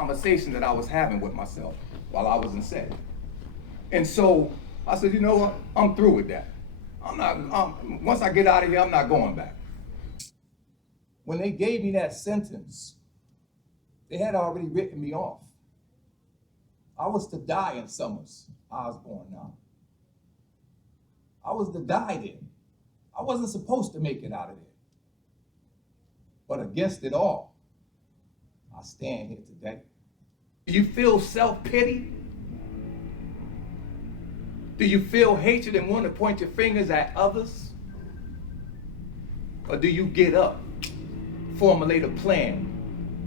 conversation that I was having with myself while I was in set. And so I said, you know what? I'm through with that. Once I get out of here, I'm not going back. When they gave me that sentence, they had already written me off. I was to die in Summers, Osborne now. I was to die there. I wasn't supposed to make it out of there. But against it all, I stand here today. Do you feel self-pity? Do you feel hatred and want to point your fingers at others? Or do you get up, formulate a plan,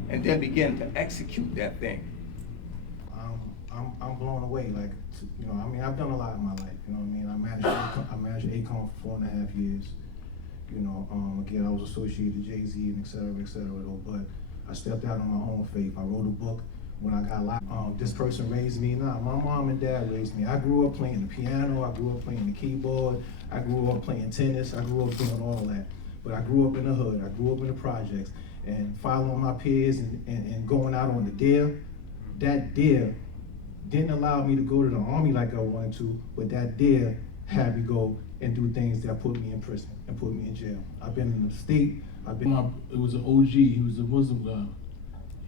and then begin to execute that thing? I'm blown away. Like, you know, I mean, I've done a lot in my life. You know what I mean? I managed ACOM for 4.5 years. You know, again, I was associated with Jay-Z and et cetera, though. But I stepped out on my own faith. I wrote a book when I got locked. This person raised me. Nah, my mom and dad raised me. I grew up playing the piano. I grew up playing the keyboard. I grew up playing tennis. I grew up doing all that. But I grew up in the hood. I grew up in the projects. And following my peers and going out on the dare, that dare didn't allow me to go to the army like I wanted to, but that dare had me go and do things that put me in prison and put me in jail. I've been in the state, It was an OG, he was a Muslim guy,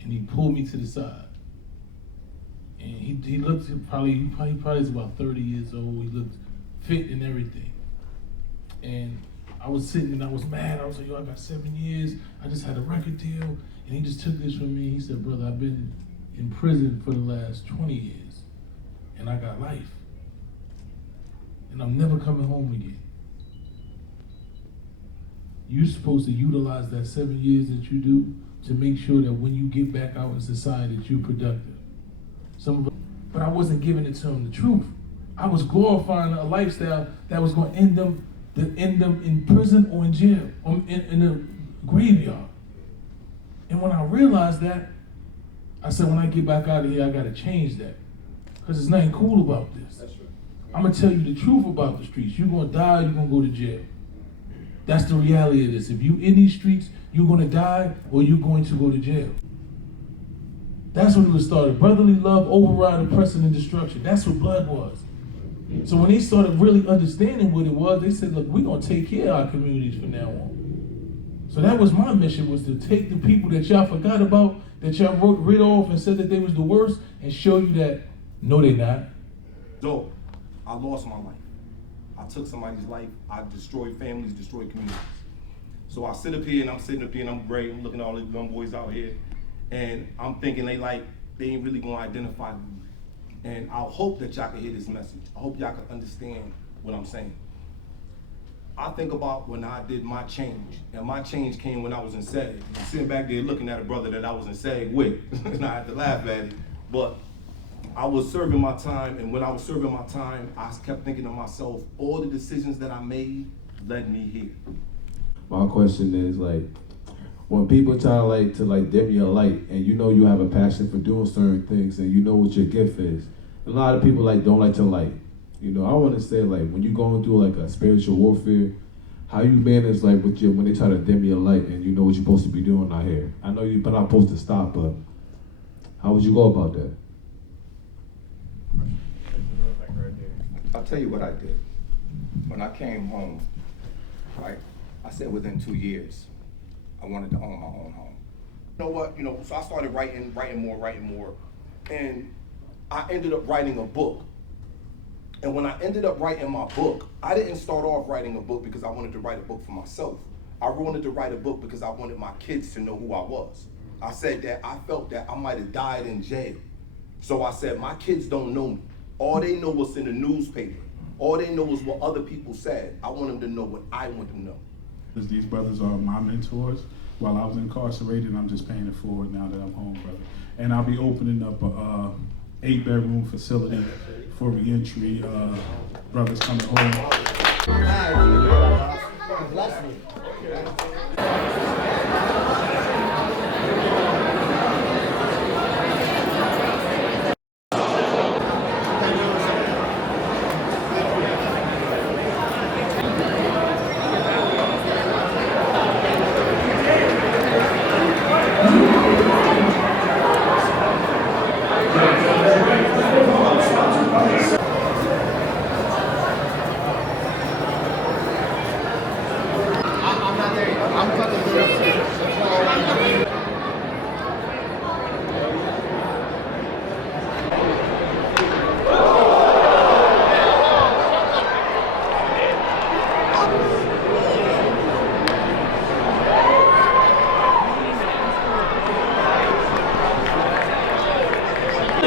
and he pulled me to the side. And he looked, he probably is about 30 years old, he looked fit and everything. And I was sitting and I was mad, I was like, yo, I got 7 years, I just had a record deal, and he just took this from me. He said, brother, I've been in prison for the last 20 years, and I got life. And I'm never coming home again. You're supposed to utilize that 7 years that you do to make sure that when you get back out in society that you're productive. But I wasn't giving it to them the truth. I was glorifying a lifestyle that was going to end them in prison or in jail or in a graveyard. And when I realized that, I said, when I get back out of here, I gotta change that. Because there's nothing cool about this. That's right. I'm gonna tell you the truth about the streets. You're gonna die, you're gonna go to jail. That's the reality of this. If you in these streets, you're gonna die or you're going to go to jail. That's when it was started. Brotherly love, override, oppression, and destruction. That's what blood was. So when they started really understanding what it was, they said, look, we're gonna take care of our communities from now on. So that was my mission, was to take the people that y'all forgot about, that y'all wrote rid off and said that they was the worst, and show you that, no, they not. So, I lost my life. I took somebody's life. I destroyed families, destroyed communities. So I sit up here and I'm sitting up here and I'm great. I'm looking at all these young boys out here, and I'm thinking they ain't really gonna identify me. And I hope that y'all can hear this message. I hope y'all can understand what I'm saying. I think about when I did my change, and my change came when I was in SAG. I'm sitting back there looking at a brother that I was in SAG with, and I had to laugh at it, but I was serving my time, and when I was serving my time, I kept thinking to myself, all the decisions that I made led me here. My question is, like, when people try to dim your light, and you know you have a passion for doing certain things, and you know what your gift is, a lot of people don't like to light. You know, I want to say, like, when you going through like a spiritual warfare, how you manage when they try to dim your light and you know what you're supposed to be doing out here. I know you're not supposed to stop, but how would you go about that? I'll tell you what I did. When I came home, right, I said within 2 years, I wanted to own my own home. You know what, so I started writing more, and I ended up writing a book. And when I ended up writing my book, I didn't start off writing a book because I wanted to write a book for myself. I wanted to write a book because I wanted my kids to know who I was. I said that I felt that I might have died in jail. So I said, my kids don't know me. All they know was in the newspaper. All they know is what other people said. I want them to know what I want them to know. These brothers are my mentors. While I was incarcerated, I'm just paying it forward now that I'm home, brother. And I'll be opening up a 8-bedroom facility for reentry brothers coming home.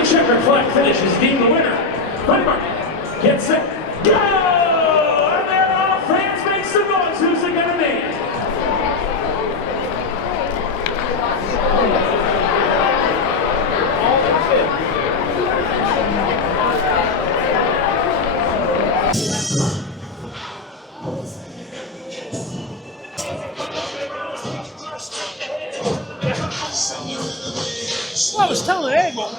Checkered flag finishes deemed the winner. Clever. Get set. Go! And there are fans make some noise. Who's it gonna be? Well, I was telling Egg, well,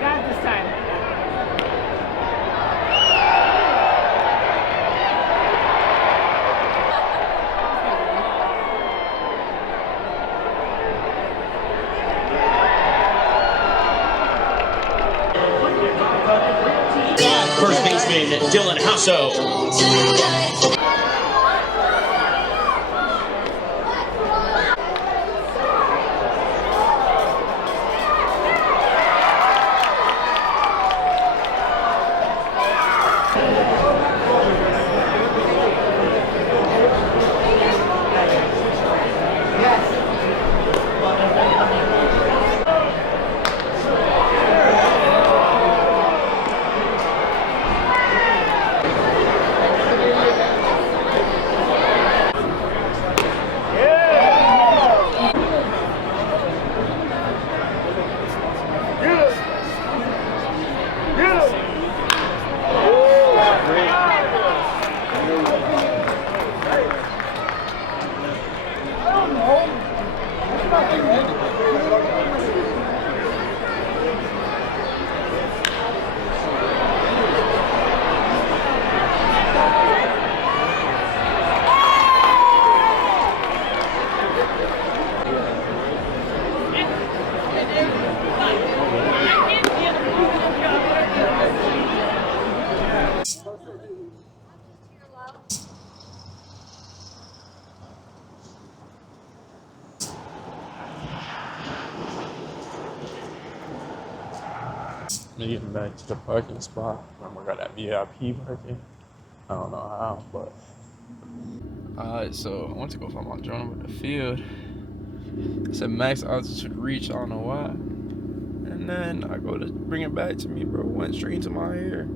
got it this time. First baseman Dylan Hasso. I'm getting back to the parking spot. Remember, I got that VIP parking. I don't know how, but. Alright, so I went to go find my drone with the field. It said max altitude reach, I don't know why. And then I go to bring it back to me, bro. Went straight into my ear.